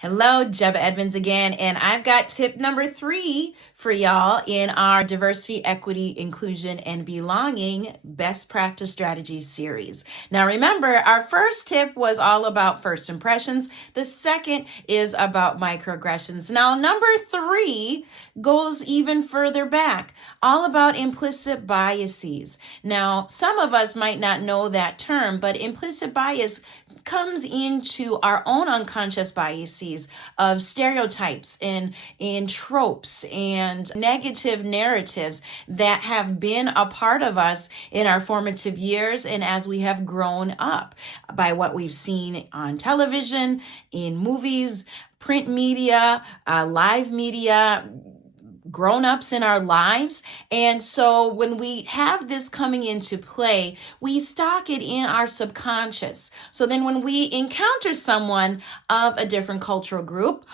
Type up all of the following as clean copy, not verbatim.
Hello, Jebeh Edmunds again, and I've got tip number 3 for y'all in our Diversity, Equity, Inclusion, and Belonging Best Practice Strategies series. Now remember, our first tip was all about first impressions. The second is about microaggressions. Now number 3 goes even further back, all about implicit biases. Now, some of us might not know that term, but implicit bias comes into our own unconscious biases of stereotypes and tropes and negative narratives that have been a part of us in our formative years and as we have grown up by what we've seen on television, in movies, print media, live media, grown-ups in our lives. And so when we have this coming into play, we stock it in our subconscious. So then when we encounter someone of a different cultural group,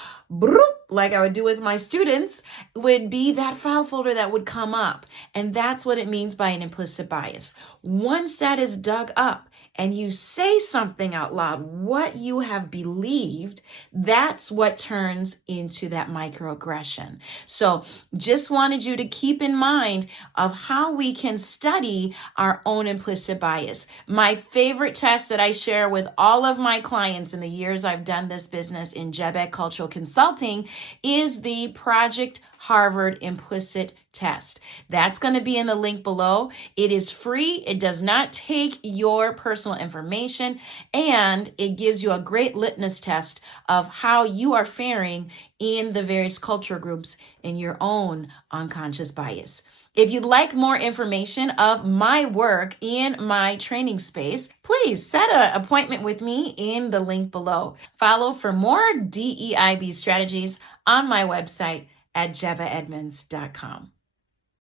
like I would do with my students, would be that file folder that would come up. And that's what it means by an implicit bias. Once that is dug up, and you say something out loud, what you have believed, that's what turns into that microaggression. So just wanted you to keep in mind of how we can study our own implicit bias. My favorite test that I share with all of my clients in the years I've done this business in Jebeh Cultural Consulting is the Project Harvard Implicit Test. That's going to be in the link below. It is free. It does not take your personal information, and it gives you a great litmus test of how you are faring in the various culture groups in your own unconscious bias. If you'd like more information of my work in my training space, please set an appointment with me in the link below. Follow for more DEIB strategies on my website at jebehedmunds.com.